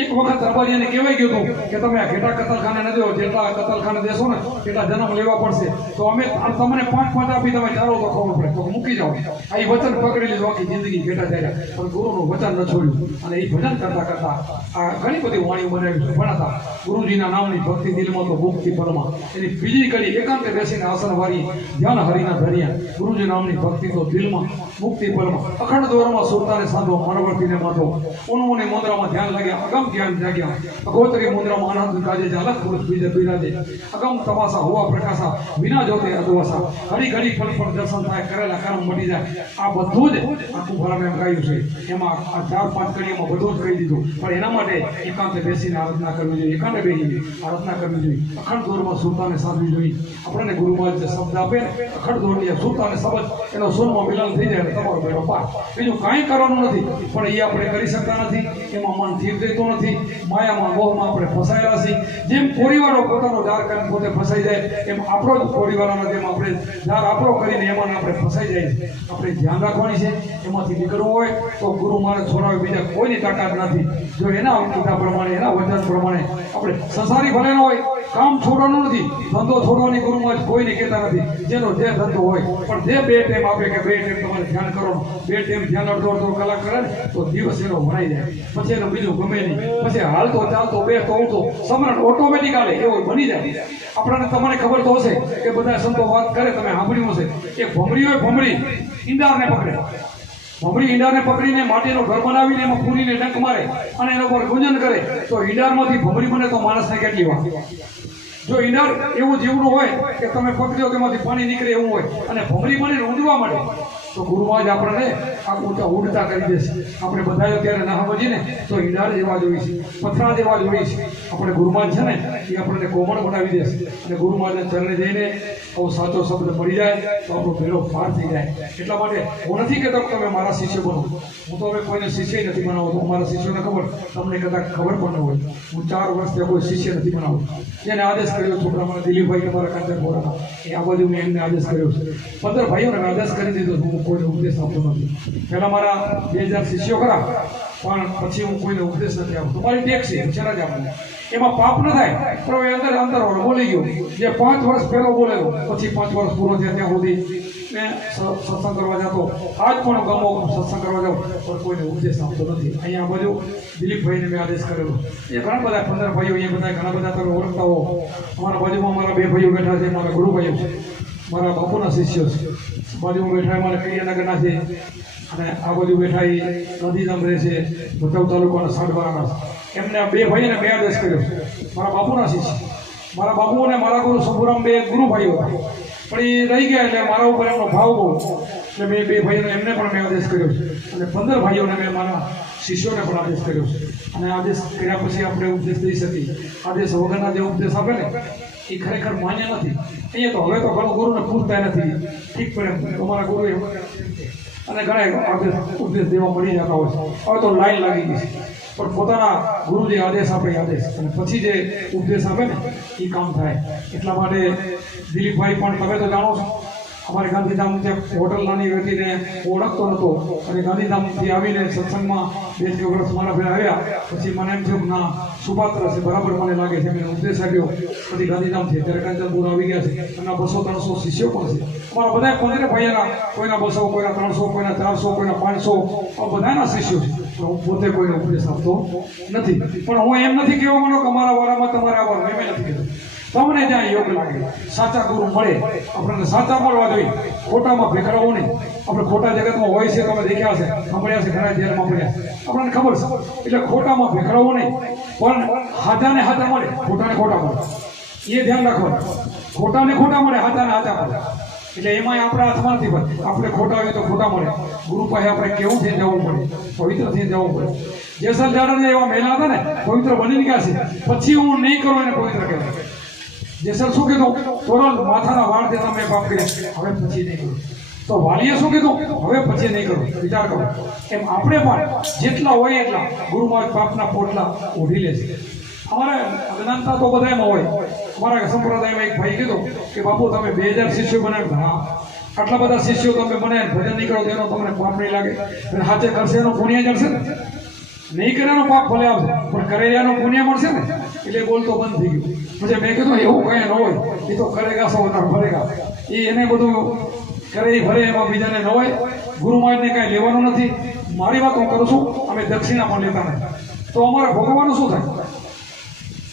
એક વખત રબારીને કહેવાય ગયું હતું કે તમે આ ઘેટા કતલખાને ન દો, જેટલા કતલખાને દેશો ને એટલા જન્મ લેવા પડશે. તો અમે તમને 5 આપી તમે ચાલો તો ખબર પડે તો મૂકી જાઓ. આ એ વચન પકડી લીધું, આખી જિંદગી ઘેટા જાય. પણ ગુરુનું વચન ન છોડ્યું અને એ ભજન કરતા આ ઘણી બધી વાણીઓ બનાવી છે. ભણાતા ગુરુજીના નામની ભક્તિ દિલમાં તો મુક્તિ પરમાં. એની બીજી કડી એકાંતે બેસીને આસન વાળી ધ્યાન હરિના ધર્યા. ગુરુજી નામની ભક્તિ તો દિલમાં મુક્તિ પરમાં. અખંડ દોરમાં સુરતાને સાંધો, મનવર્તીને માધો, ઉનમુની મુદ્રામાં ધ્યાન લાગ્યા. અગમ જ્ઞાન જાગ્યા અગોતરી મુદ્રામાં આનંદ કાજે જાલક પુરુષ બીજે બિરાજે અગમ તમાસા હોવા પ્રકાશા વિના જોતે અદવાસા ઘડી ઘડી પળ પળ દર્શન થાય કરેલા કર્મ મટી જાય આ બધું જ આ કુંભારાને એમ કહ્યું છે એમાં આ 4-5 કડીઓમાં બધું જ કહી દીધું પણ એના માટે એકાંતે બેસીને આરાધના કરવી જોઈએ એકાંતે બેસીને આરાધના કરવી જોઈએ અખંડ દોરમાં સુરતાને સાધવી જોઈએ આપણને ગુરુમાં જે શબ્દ આપે ને અખંડ દોરની સુરતાને શબ્દ એનો સુરમાં મિલન થઈ જાય તમારો બેડો પાર બીજું કાંઈ કરવાનું નથી પણ એ આપણે કરી શકતા નથી એમાં મન થીર દેતો નથી માયામાં મોહમાં આપણે ફસાયેલા છીએ જેમ કોરીવાળો પોતાનો દાર કરીને પોતે ફસાઈ જાય એમ આપણો જ કોરીવાળાના જેમ આપણે દાર આપણો કરીને એમાં આપણે ફસાઈ જાય આપણે ધ્યાન રાખવાની છે એમાંથી નીકળવું હોય તો ગુરુ મારે છોડાવે બીજા કોઈની તાકાત નથી જો એના કીધા પ્રમાણે એના વચન પ્રમાણે આપણે સંસારી ભલે ન હોય કામ છોડવાનું નથી ધંધો છોડવાની ગુરુમાં કોઈને કહેતા નથી જેનો જે ધંધો હોય પણ જે 2 ટાઈમ આપે કે 2 ટાઈમ તમારે ધ્યાન કરો 2 ટાઈમ ધ્યાન અડધો કલાક કરે ને તો દિવસ એનો ભણાઈ જાય પછી એનું બીજું ગમે નહીં પછી હાલતો ચાલતો બેસતો ઉઠતો સમરણ ઓટોમેટિક આવે એવો બની જાય આપણને તમને ખબર તો હશે કે બધા સંતો વાત કરે તમે સાંભળ્યું હશે કે ભમરી હોય ભમરી ઈંડારને પકડે ભમરી ઈંડાને પકડીને માટીનું ઘર બનાવીને એમાં પૂરીને ડંક મારે અને એના પર ગુંજન કરે તો ઈંડારમાંથી ભમરી બને તો માણસને કેટલી વાત જો ઈંડાર એવું જીવનું હોય કે તમે પકડ્યો તેમાંથી પાણી નીકળે એવું હોય અને ભમરી બનીને ઊંડવા માટે તો ગુરુમાં જ આપણને આ ઊંચા ઉડતા કરી દેશે આપણે બધા ત્યારે ના સમજીને તો ઈંડાર જેવા જોઈએ છે પથરા જેવા જોઈએ છે આપણે ગુરુમાં છે ને એ આપણને કોમળ બનાવી દેશે અને ગુરુમાં ચરણે જઈને આવો સાચો શબ્દ મળી જાય તો આપણો ભેળો પાર થઈ જાય એટલા માટે હું નથી કહેતો કે તમે મારા શિષ્ય બનો હું તો હવે કોઈને શિષ્ય નથી બનાવતો મારા શિષ્યોને ખબર તમને કદાચ ખબર પણ ન હોય હું 4 વર્ષથી કોઈ શિષ્ય નથી બનાવતો જેને આદેશ કર્યો છોકરા મને દિલીપભાઈ તમારા કાંતર બોરાના એ આ બધું મેં એમને આદેશ કર્યો છે 15 ભાઈઓને મેં આદેશ કરી દીધો હું કોઈને ઉપદેશ આપતો નથી પહેલા મારા 2000 શિષ્યો ખરા પણ પછી હું કોઈને ઉપદેશ નથી આપતો તમારી ટેક છે વિચારા જ આપણને એમાં પાપ ન થાય પણ અંદર બોલી ગયો જે 5 વર્ષ પહેલો બોલેલો પછી 5 વર્ષ પૂરો થયા ત્યાં સુધી મેં સત્સંગ કરવા જતો આજ પણ ગમો સત્સંગ કરવા જાઉં પણ કોઈને ઉપદેશ આપતો નથી અહીંયા બધું દિલીપભાઈને મેં આદેશ કરેલો એ ઘણા બધા 15 ભાઈઓ અહીંયા બધા ઘણા બધા તમે ઓળખતા હો અમારા બાજુમાં મારા 2 ભાઈઓ બેઠા છે મારા ગુરુભાઈઓ છે મારા બાપુના શિષ્યો છે બાજુમાં બેઠા મારા કૈયાનગરના છે અને આ બાજુ બેઠા એ ગાંધીધામ રહે છે ભચાઉ તાલુકાના સાંઢવાળાના એમને 2 ભાઈને મેં આદેશ કર્યો મારા બાપુના શિષ્ય મારા બાપુ અને મારા ગુરુ શંભુરામ 2 ગુરુભાઈઓ હતા પણ એ રહી ગયા એટલે મારા ઉપર એમનો ભાવ બહુ એટલે મેં 2 ભાઈઓને એમને પણ મેં આદેશ કર્યો છે અને 15 ભાઈઓને મેં મારા શિષ્યોને પણ આદેશ કર્યો છે અને આદેશ કર્યા પછી આપણે ઉપદેશ દઈ શકીએ આદેશ વગરના જે ઉપદેશ આપે ને એ ખરેખર માન્ય નથી અહીંયા તો હવે તો ઘણું ગુરુને પૂછતા નથી ઠીક પડે તમારા ગુરુ એમ અને ઘણા આદેશ ઉપદેશ દેવા મળી જતા હોય છે હવે તો લાઈન લાગી ગઈ છે પણ પોતાના ગુરુ જે આદેશ આપે આદેશ અને પછી જે ઉપદેશ આપે ને એ કામ થાય એટલા માટે દિલીપભાઈ પણ તમે તો જાણો છો અમારે ગાંધીધામ જે હોટલ નાની વ્યક્તિને ઓળખતો નહોતો અને ગાંધીધામથી આવીને સત્સંગમાં 2 વર્ષ મારા ભાઈ આવ્યા પછી મને એમ થયું ના સુપાત્ર છે બરાબર મને લાગે છે મેં ઉપદેશ આપ્યો પછી ગાંધીધામથી અત્યારે કાંચનપુર આવી ગયા છે અને 200-300 શિષ્યો પણ છે અમારા બધા 15 ભાઈઓના કોઈના 200 કોઈના 300 કોઈના 400 કોઈના 500 બધાના શિષ્યો છે તો હું પોતે કોઈને ઉપદેશ આપતો નથી પણ હું એમ નથી કહેવા માંગતો કે અમારા વાળામાં તમારે આવવાનું એમ નથી કહેતો તમને જ્યાં યોગ લાગે સાચા ગુરુ મળે આપણને સાચા મળવા જોઈએ ખોટામાં ભેખડાવવું નહીં આપણે ખોટા જગતમાં હોય છે તમે દેખ્યા હશે સાંભળ્યા છે ઘણા જેલમાં પડ્યા આપણને ખબર છે એટલે ખોટામાં ભેખડાવવું નહીં પણ હાથાને હાથા મળે ખોટાને ખોટા મળે એ ધ્યાન રાખવાનું ખોટાને ખોટા મળે હાથાને હાથા મળે એટલે એમાં આપણા હાથમાં નથી પણ આપણે ખોટા હોય તો ખોટા મળે ગુરુ પાસે આપણે કેવું થઈ જવું પડે પવિત્ર થઈ જવું પડે જેસલ જાડને એવા મહિલા હતા ને પવિત્ર બની ગયા છે પછી હું નહીં કરું એને પવિત્ર કહેવાય જેસલ શું કીધું તોરણ માથાના વાળ દેતા મેં પાપ કર્યા હવે પછી નહીં કરું તો વાલીએ શું કીધું હવે પછી નહીં કરું વિચાર કરો એમ આપણે પણ જેટલા હોય એટલા ગુરુમાં પાપના પોટલા ઓઢી લે છે અમારે અજ્ઞાનતા તો બધામાં હોય અમારા સંપ્રદાયમાં એક ભાઈ કીધું કે બાપુ તમે 2000 શિષ્યો બનાવ્યા હા આટલા બધા શિષ્યો તમે બને ભજન નહીં કરો તેનો તમને પાપ નહીં લાગે અને હાથે કરશે એનો પુણ્ય જશે ને નહીં કર્યાનો પાપ ભલે આવશે પણ કરેલાનો પુણ્ય મળશે ને એટલે બોલતો બંધ થઈ ગયું પછી મેં કીધું એવું કઈ ન હોય એ તો કરેગા સો ભરેગા એ એને બધું કરે ભરે એમાં બીજાને ન હોય ગુરુ મહારાજને કાંઈ લેવાનું નથી મારી વાત હું કરું છું અમે દક્ષિણા પણ લેતા નથી તો અમારે ભોગવવાનું શું થાય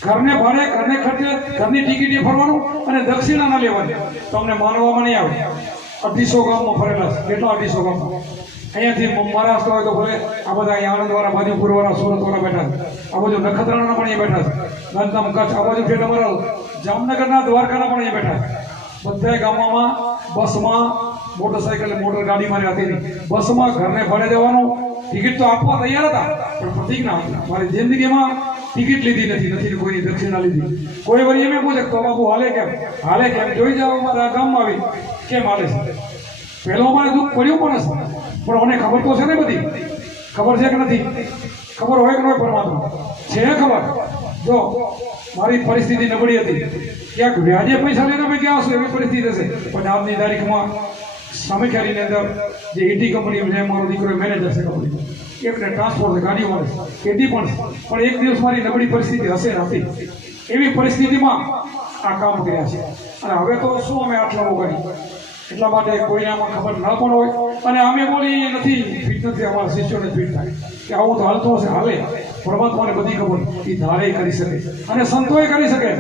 ઘરને ભાડે ઘરને ખર્ચે ઘરની ટિકિટે ફરવાનું અને દક્ષિણા ના લેવાની તમને માનવામાં નહીં આવે 250 ગામમાં ફરેલા છે કેટલા 250 ગામમાં અહીંયાથી મહારાષ્ટ્ર હોય તો ભલે આ બધા અહીંયા આણંદવાળા, બાજુપુરવાળા, સુરતવાળા બેઠા છે, આ બાજુ નખત્રાણાના પણ અહીંયા બેઠા છે, ગાંધીધામ, કચ્છ, આ બાજુ ઠેઠ અમારા જામનગરના, દ્વારકાના પણ અહીંયા બેઠા છે. બધા ગામમાં બસમાં, મોટરસાઇકલ, મોટર ગાડીમાં હતી નહીં, બસમાં ઘરને ભાડે જવાનું. ટિકિટ તો આપવા તૈયાર હતા, પણ પ્રતિજ્ઞા હતી, મારી જિંદગીમાં ટિકિટ લીધી નથી, કોઈની દક્ષિણા લીધી. કોઈ વળી એમ પૂછે તો બાબુ હાલે કેમ જોઈ જાઓ મારા ગામમાં આવી કેમ હાલે છે. પહેલો અમારે દુઃખ પડ્યું પણ મને ખબર તો છે ને, બધી ખબર છે કે નથી? ખબર હોય કે ન હોય? પરમાત્મા છે ખબર. જો મારી પરિસ્થિતિ નબળી હતી, ક્યાંક વ્યાજે પૈસા લઈને અમે ક્યાં આવશું એવી પરિસ્થિતિ હશે, પણ આજની તારીખમાં સામેખારીની અંદર જે ઈટી કંપની છે, મારો દીકરો મેનેજર છે કંપની, એકને ટ્રાન્સપોર્ટ છે, ગાડી મળે છે, એટી પણ એક દિવસ મારી નબળી પરિસ્થિતિ હશે નથી, એવી પરિસ્થિતિમાં આ કામ કર્યા છે. અને હવે તો શું અમે આટલા કરી, એટલા માટે કોઈને આમાં ખબર ન પણ હોય, અને અમે બોલી નથી ફિટ નથી, અમારા શિષ્યોને ફિટ થાય કે આવું તો હાલતું હશે, હાલે. પરમાત્માને બધી ખબર, એ ધારે કરી શકે અને સંતોએ કરી શકે.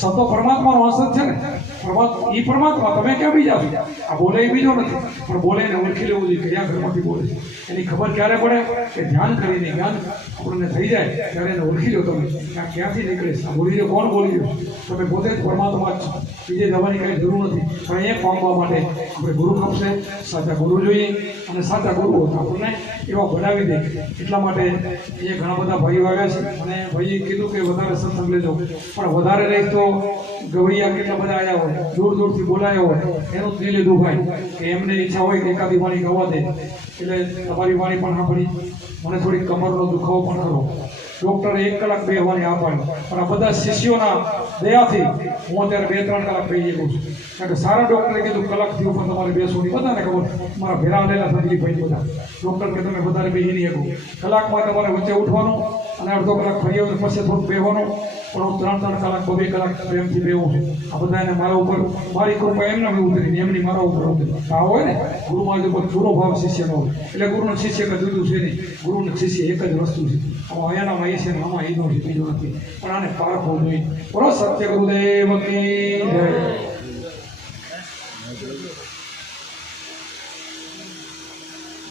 સંતો પરમાત્માનો અંશ છે ને, એ પરમાત્મા, તમે ક્યાં બીજા છો? આ બોલે એ બીજો નથી, પણ બોલે એને ઓળખી લેવું જોઈએ કયા ઘરમાંથી બોલે છે. એની ખબર ક્યારે પડે કે ધ્યાન કરીને, જ્ઞાન આપણને થઈ જાય ત્યારે એને ઓળખી લો તમે કે આ ક્યાંથી નીકળે છે, બોલી રહ્યો કોણ બોલી રહ્યો. તમે પોતે જ પરમાત્મા જ છો, બીજે જવાની કાંઈ જરૂર નથી. પણ એ પામવા માટે આપણે ગુરુ ખપશે, સાચા ગુરુ જોઈએ, અને સાચા ગુરુ આપણને એવા બનાવી દે. એટલા માટે એ ઘણા બધા ભાઈઓ આવ્યા છે, અને ભાઈએ કીધું કે વધારે સત્સંગ લેજો, પણ વધારે રહી તો ગવૈયા કેટલા બધા આવ્યા હોય, દૂર દૂરથી બોલાયા હોય, એનું જ દિલે દુભાય કે એમને ઈચ્છા હોય કે એકાદી વાણી ગવા દે. એટલે તમારી વાણી પણ સાંભળી, મને થોડી કમરનો દુખાવો પણ ખરો. ડૉક્ટરે 1 કલાક 2 વાણી આપવાની, પણ આ બધા શિષ્યોના દયાથી હું અત્યારે 2-3 કલાક બેસી શકું છું. કારણ કે સારા ડૉક્ટરે કીધું કલાકથી ઉપર તમારે બેસવું નહીં. બધાને ખબર, મારા ભેરા આવેલા સંજલી ભાઈ બધા ડૉક્ટર કે તમે વધારે બેસી નહીં શકો, કલાકમાં તમારે વચ્ચે ઉઠવાનું અને અડધો કલાક ફરી આવે પછી થોડુંક બેસવાનું. પણ હું 3-3 કલાક 2 કલાક પ્રેમથી બેહું છું. આ બધાને મારા ઉપર મારી કૃપા એમને ઉતરી ને એમની મારા ઉપર ઉતરી. ભાવ હોય ને ગુરુમાં જો કોઈ જૂનો ભાવ શિષ્યનો હોય, એટલે ગુરુનો શિષ્ય કે જુદું છે નહીં, ગુરુનો શિષ્ય એક જ વસ્તુ છે. આમાં અહીંયાનામાં એ છે ને આમાં એનો છે, બીજો નથી. પણ આને પારખવું જોઈએ. બોલો સત્ય ગુરુદેવ કી જય.